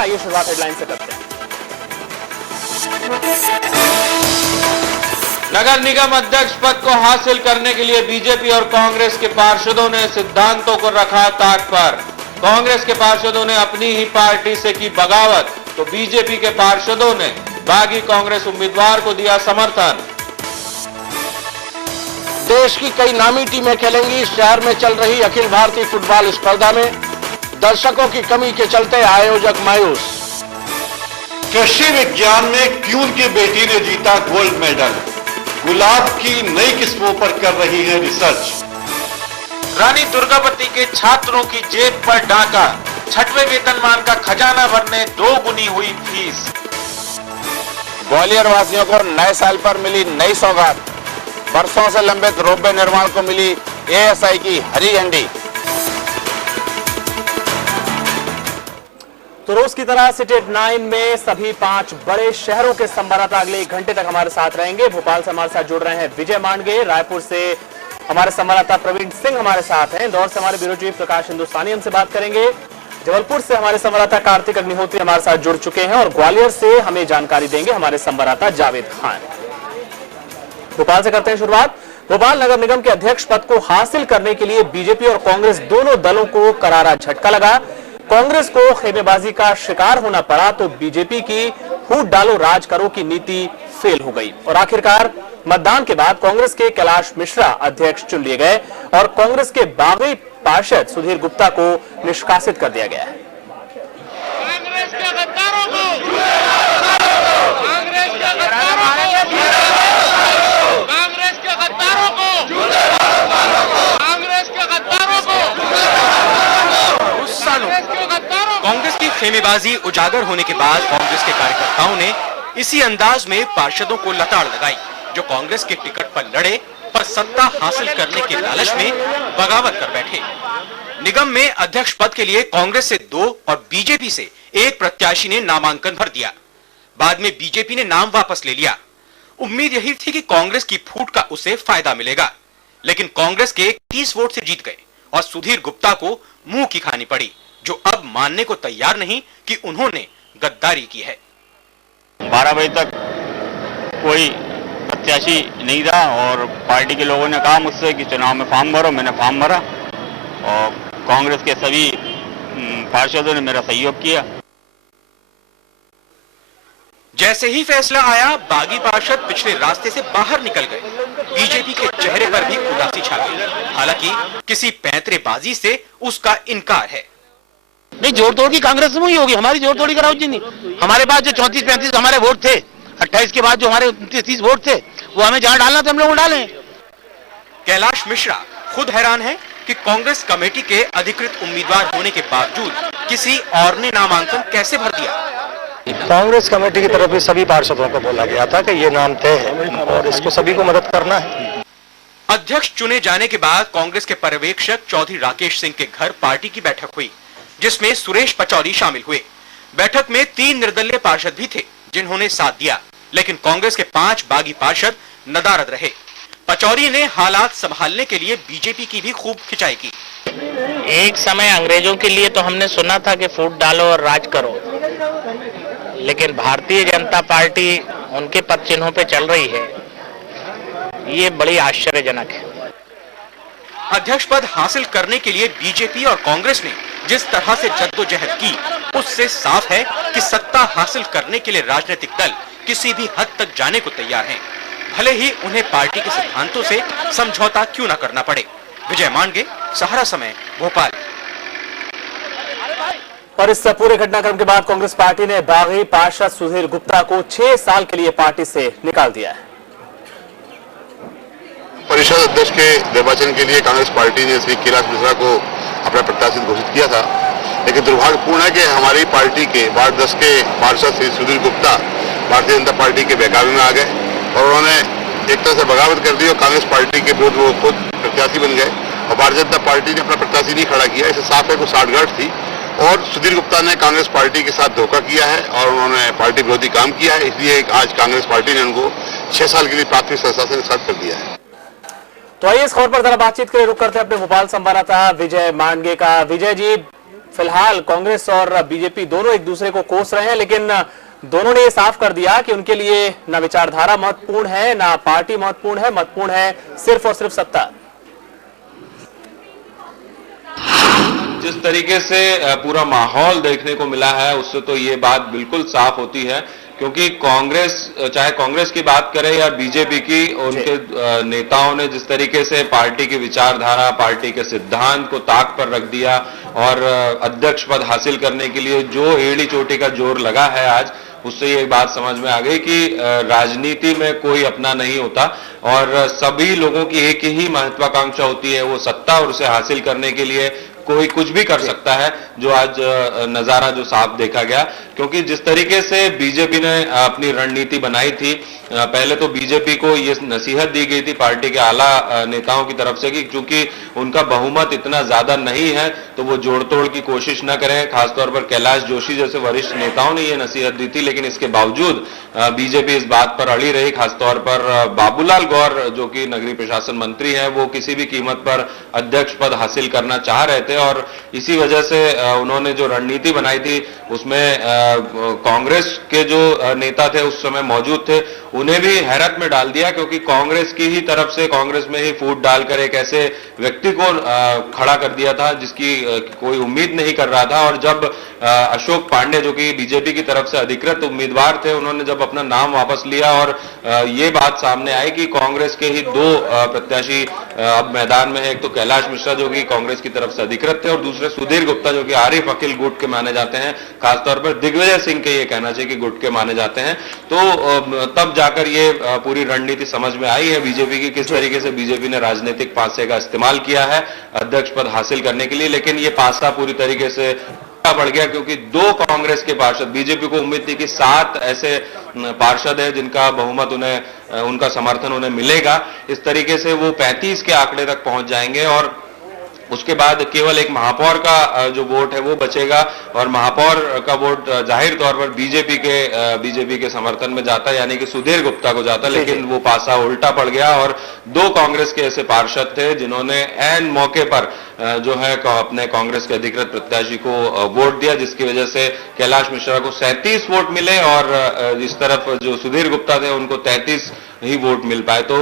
आइए शुरुआत हेडलाइन से करते हैं। नगर निगम अध्यक्ष पद को हासिल करने के लिए बीजेपी और कांग्रेस के पार्षदों ने सिद्धांतों को रखा ताक पर। कांग्रेस के पार्षदों ने अपनी ही पार्टी से की बगावत, तो बीजेपी के पार्षदों ने बागी कांग्रेस उम्मीदवार को दिया समर्थन। देश की कई नामी टीमें खेलेंगी। शहर में चल रही अखिल भारतीय फुटबॉल स्पर्धा में दर्शकों की कमी के चलते आयोजक मायूस। कृषि विज्ञान में क्यून की बेटी ने जीता गोल्ड मेडल। गुलाब की नई किस्मों पर कर रही है रिसर्च। रानी दुर्गावती के छात्रों की जेब पर डाका, छठवें वेतनमान का खजाना भरने 2 गुनी हुई फीस। ग्वालियर वासियों को नए साल पर मिली नई सौगात। बरसों से लंबित रोपवे निर्माण को मिली एएसआई की हरी झंडी। तो रोज की तरह सिटी 9 में सभी 5 बड़े शहरों के संवाददाता अगले 1 घंटे तक हमारे साथ रहेंगे। भोपाल से हमारे साथ जुड़ रहे हैं विजय मांडगे, रायपुर से हमारे संवाददाता प्रवीण सिंह हमारे साथ हैं, इंदौर से हमारे ब्यूरो चीफ प्रकाश हिंदुस्तानी हमसे बात करेंगे, जबलपुर से हमारे संवाददाता कार्तिक अग्निहोत्री हमारे साथ जुड़ चुके हैं और ग्वालियर से हमें जानकारी देंगे हमारे संवाददाता जावेद खान। भोपाल से करते हैं शुरुआत। भोपाल नगर निगम के अध्यक्ष पद को हासिल करने के लिए बीजेपी और कांग्रेस दोनों दलों को करारा झटका लगा। कांग्रेस को खेमेबाजी का शिकार होना पड़ा तो बीजेपी की फूट डालो राज करो की नीति फेल हो गई और आखिरकार मतदान के बाद कांग्रेस के कैलाश मिश्रा अध्यक्ष चुन लिए गए और कांग्रेस के बागी पार्षद सुधीर गुप्ता को निष्कासित कर दिया गया है। कांग्रेस के गद्दारों को, कांग्रेस के गद्दारों को, कांग्रेस के गद्दारों को। कांग्रेस की खेमेबाजी उजागर होने के बाद कांग्रेस के कार्यकर्ताओं ने इसी अंदाज में पार्षदों को लताड़ लगाई जो कांग्रेस के टिकट पर लड़े पर सत्ता हासिल करने के लालच में बगावत कर बैठे। निगम में अध्यक्ष पद के लिए कांग्रेस से 2 और बीजेपी से 1 प्रत्याशी ने नामांकन भर दिया। बाद में बीजेपी ने नाम वापस ले लिया। उम्मीद यही थी कि कांग्रेस की फूट का उसे फायदा मिलेगा, लेकिन कांग्रेस के 30 वोट से जीत गए और सुधीर गुप्ता को मुंह की खानी पड़ी, जो अब मानने को तैयार नहीं कि उन्होंने गद्दारी की है। 12 बजे तक कोई प्रत्याशी नहीं था और पार्टी के लोगों ने कहा मुझसे कि चुनाव में फॉर्म भरो। मैंने फॉर्म भरा और कांग्रेस के सभी पार्षदों ने मेरा सहयोग किया। जैसे ही फैसला आया, बागी पार्षद पिछले रास्ते से बाहर निकल गए। बीजेपी के चेहरे पर भी उदासी छा गई। हालांकि किसी पैंतरेबाजी से उसका इनकार है। नहीं, जोड़ तोड़ की कांग्रेस में ही होगी, हमारी जोड़ तोड़ी कराओ जी नहीं। हमारे पास जो 34-35 हमारे वोट थे, 28 के बाद जो हमारे 29-30 वोट थे वो हमें जहां डालना था हम लोग डालें। कैलाश मिश्रा खुद हैरान है कि कांग्रेस कमेटी के अधिकृत उम्मीदवार होने के बावजूद किसी और ने नामांकन कैसे भर दिया। कांग्रेस कमेटी की तरफ से सभी पार्षदों को बोला गया था कि ये नाम तय है और इसको सभी को मदद करना है। अध्यक्ष चुने जाने के बाद कांग्रेस के पर्यवेक्षक चौधरी राकेश सिंह के घर पार्टी की बैठक हुई, जिसमें सुरेश पचौरी शामिल हुए। बैठक में 3 निर्दलीय पार्षद भी थे जिन्होंने साथ दिया, लेकिन कांग्रेस के 5 बागी पार्षद नदारद रहे। पचौरी ने हालात संभालने के लिए बीजेपी की भी खूब खिंचाई की। एक समय अंग्रेजों के लिए तो हमने सुना था कि फूट डालो और राज करो, लेकिन भारतीय जनता पार्टी उनके पद चिन्हों पे चल रही है, ये बड़ी आश्चर्यजनक है। अध्यक्ष पद हासिल करने के लिए बीजेपी और कांग्रेस ने जिस तरह से जद्दोजहद की, उससे साफ है कि सत्ता हासिल करने के लिए राजनीतिक दल किसी भी हद तक जाने को तैयार हैं, भले ही उन्हें पार्टी के सिद्धांतों से समझौता क्यों न करना पड़े। विजय मांडगे, सहारा समय, भोपाल। और इस पूरे घटनाक्रम के बाद कांग्रेस पार्टी ने बागी पार्षद सुधीर गुप्ता को 6 साल के लिए पार्टी से निकाल दिया है। परिषद अध्यक्ष के निर्वाचन के लिए कांग्रेस पार्टी ने श्री कैलाश मिश्रा को अपना प्रत्याशी घोषित किया था, लेकिन दुर्भाग्यपूर्ण है कि हमारी पार्टी के वार्ड 10 के पार्षद श्री सुधीर गुप्ता भारतीय जनता पार्टी के बहकावे में आ गए और उन्होंने एक तरह से बगावत कर दी और कांग्रेस पार्टी के विरुद्ध वो खुद प्रत्याशी बन गए और भारतीय जनता पार्टी ने अपना प्रत्याशी नहीं खड़ा किया। इससे साफ है कि साठगांठ थी और सुधीर गुप्ता ने कांग्रेस पार्टी के साथ धोखा किया है और उन्होंने पार्टी विरोधी काम किया है। इसलिए आज कांग्रेस पार्टी ने उनको 6 साल के लिए प्राथमिक संस्था से निष्कासित कर दिया है। तो आइए इस खबर पर जरा बातचीत के लिए रुक करते हैं अपने भोपाल संवाददाता विजय मांडगे का। विजय जी, फिलहाल कांग्रेस और बीजेपी दोनों एक दूसरे को कोस रहे हैं, लेकिन दोनों ने ये साफ कर दिया कि उनके लिए ना विचारधारा महत्वपूर्ण है, ना पार्टी महत्वपूर्ण है, महत्वपूर्ण है सिर्फ और सिर्फ सत्ता। जिस तरीके से पूरा माहौल देखने को मिला है उससे तो ये बात बिल्कुल साफ होती है, क्योंकि कांग्रेस, चाहे कांग्रेस की बात करें या बीजेपी की, उनके नेताओं ने जिस तरीके से पार्टी की विचारधारा, पार्टी के सिद्धांत को ताक पर रख दिया और अध्यक्ष पद हासिल करने के लिए जो एड़ी चोटी का जोर लगा है आज, उससे ये बात समझ में आ गई कि राजनीति में कोई अपना नहीं होता और सभी लोगों की एक ही महत्वाकांक्षा होती है, वो सत्ता, और उसे हासिल करने के लिए कोई कुछ भी कर सकता है, जो आज नजारा जो साफ देखा गया। क्योंकि जिस तरीके से बीजेपी ने अपनी रणनीति बनाई थी, पहले तो बीजेपी को ये नसीहत दी गई थी पार्टी के आला नेताओं की तरफ से कि चूंकि उनका बहुमत इतना ज्यादा नहीं है तो वो जोड़ तोड़ की कोशिश न करें। खासतौर पर कैलाश जोशी जैसे वरिष्ठ नेताओं ने ये नसीहत दी थी, लेकिन इसके बावजूद बीजेपी इस बात पर अड़ी रही। खासतौर पर बाबूलाल गौर जो कि नगरीय प्रशासन मंत्री हैं, वो किसी भी कीमत पर अध्यक्ष पद हासिल करना चाह रहे थे और इसी वजह से उन्होंने जो रणनीति बनाई थी उसमें कांग्रेस के जो नेता थे उस समय मौजूद थे, उन्हें भी हैरत में डाल दिया, क्योंकि कांग्रेस की ही तरफ से, कांग्रेस में ही फूट डालकर एक ऐसे व्यक्ति को खड़ा कर दिया था जिसकी कोई उम्मीद नहीं कर रहा था। और जब अशोक पांडे जो कि बीजेपी की तरफ से अधिकृत उम्मीदवार थे, उन्होंने जब अपना नाम वापस लिया और ये बात सामने आई कि कांग्रेस के ही दो प्रत्याशी अब मैदान में है, एक तो कैलाश मिश्रा जो कि कांग्रेस की तरफ से अधिकृत थे और दूसरे सुधीर गुप्ता जो कि आरिफ अकील गुट के माने जाते हैं, खासतौर पर दिग्विजय सिंह के ये कहना चाहिए कि गुट के माने जाते हैं। तो तब जाकर ये पूरी रणनीति समझ में आई है बीजेपी की, किस तरीके से बीजेपी ने राजनीतिक पासे का इस्तेमाल किया है अध्यक्ष पद हासिल करने के लिए। लेकिन ये पासा पूरी तरीके से बढ़ गया, क्योंकि दो कांग्रेस के पार्षद, बीजेपी को उम्मीद थी कि 7 ऐसे पार्षद हैं जिनका बहुमत उन्हें, उनका समर्थन उन्हें मिलेगा, इस तरीके से वो 35 के आंकड़े तक पहुंच जाएंगे और उसके बाद केवल एक महापौर का जो वोट है वो बचेगा और महापौर का वोट जाहिर तौर पर बीजेपी के समर्थन में जाता, यानी कि सुधीर गुप्ता को जाता। लेकिन वो पासा उल्टा पड़ गया और दो कांग्रेस के ऐसे पार्षद थे जिन्होंने ऐन मौके पर जो है अपने कांग्रेस के अधिकृत प्रत्याशी को वोट दिया, जिसकी वजह से कैलाश मिश्रा को 37 वोट मिले और इस तरफ जो सुधीर गुप्ता थे उनको 33 ही वोट मिल पाए। तो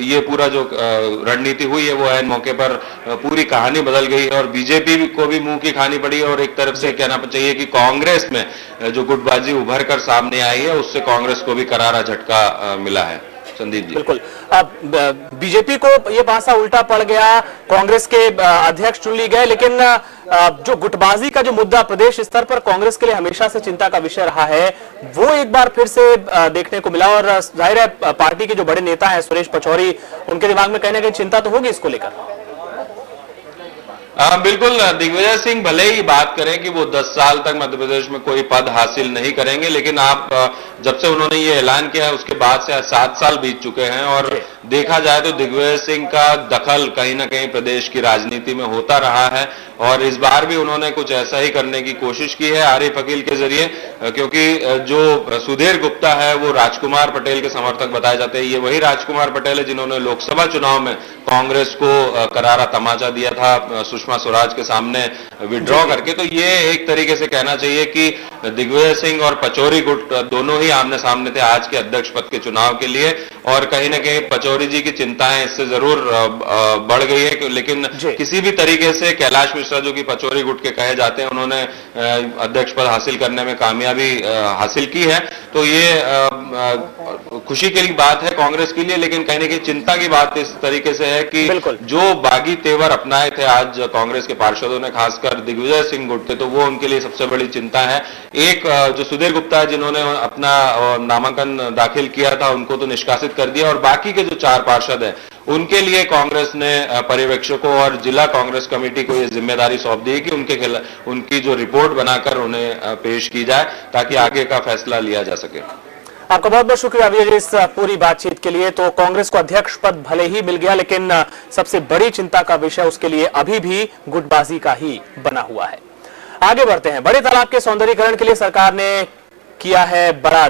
ये पूरा जो रणनीति हुई है वो ऐन मौके पर पूरी कहानी बदल गई और बीजेपी को भी मुंह की खानी पड़ी और एक तरफ से कहना चाहिए कि कांग्रेस में जो गुटबाजी उभर कर सामने आई है उससे कांग्रेस को भी करारा झटका मिला है। संदीप जी, बिल्कुल। अब बीजेपी को ये पासा उल्टा पड़ गया, कांग्रेस के अध्यक्ष चुन लिए गए, लेकिन जो गुटबाजी का जो मुद्दा प्रदेश स्तर पर कांग्रेस के लिए हमेशा से चिंता का विषय रहा है, वो एक बार फिर से देखने को मिला और जाहिर है पार्टी के जो बड़े नेता हैं सुरेश पचौरी, उनके दिमाग में कहीं ना कहीं चिंता तो होगी इसको लेकर। बिल्कुल, दिग्विजय सिंह भले ही बात करें कि वो 10 साल तक मध्य प्रदेश में कोई पद हासिल नहीं करेंगे, लेकिन आप जब से उन्होंने ये ऐलान किया है उसके बाद से 7 साल बीत चुके हैं और देखा जाए तो दिग्विजय सिंह का दखल कहीं ना कहीं प्रदेश की राजनीति में होता रहा है और इस बार भी उन्होंने कुछ ऐसा ही करने की कोशिश की है आरिफ अकील के जरिए, क्योंकि जो सुधीर गुप्ता है वो राजकुमार पटेल के समर्थक बताए जाते हैं। ये वही राजकुमार पटेल है जिन्होंने लोकसभा चुनाव में कांग्रेस को करारा तमाचा दिया था सुषमा स्वराज के सामने विड्रॉ करके। तो ये एक तरीके से कहना चाहिए कि दिग्विजय सिंह और पचौरी गुट दोनों ही आमने सामने थे आज के अध्यक्ष पद के चुनाव के लिए और कहीं ना कहीं पचौरी जी की चिंताएं इससे जरूर बढ़ गई है। लेकिन किसी भी तरीके से कैलाश मिश्रा जो कि पचौरी गुट के कहे जाते हैं उन्होंने अध्यक्ष पद हासिल करने में कामयाबी हासिल की है, तो ये खुशी की बात है कांग्रेस के लिए। लेकिन कहीं ना कहीं चिंता की बात इस तरीके से है कि जो बागी तेवर अपनाए थे आज कांग्रेस के पार्षदों ने, खासकर दिग्विजय सिंह गुट थे, तो वो उनके लिए सबसे बड़ी चिंता है। एक जो सुधीर गुप्ता है जिन्होंने अपना नामांकन दाखिल किया था उनको तो निष्कासित कर दिया और बाकी के जो 4 पार्षद हैं उनके लिए कांग्रेस ने पर्यवेक्षकों और जिला कांग्रेस कमेटी को यह जिम्मेदारी सौंप दी कि उनकी जो रिपोर्ट बनाकर उन्हें पेश की जाए ताकि आगे का फैसला लिया जा सके। आपका बहुत बहुत शुक्रिया विजय जी इस पूरी बातचीत के लिए। तो कांग्रेस को अध्यक्ष पद भले ही मिल गया, लेकिन सबसे बड़ी चिंता का विषय उसके लिए अभी भी गुटबाजी का ही बना हुआ है। आगे बढ़ते हैं। बड़े तालाब के सौंदर्यीकरण के लिए सरकार ने किया है बड़ा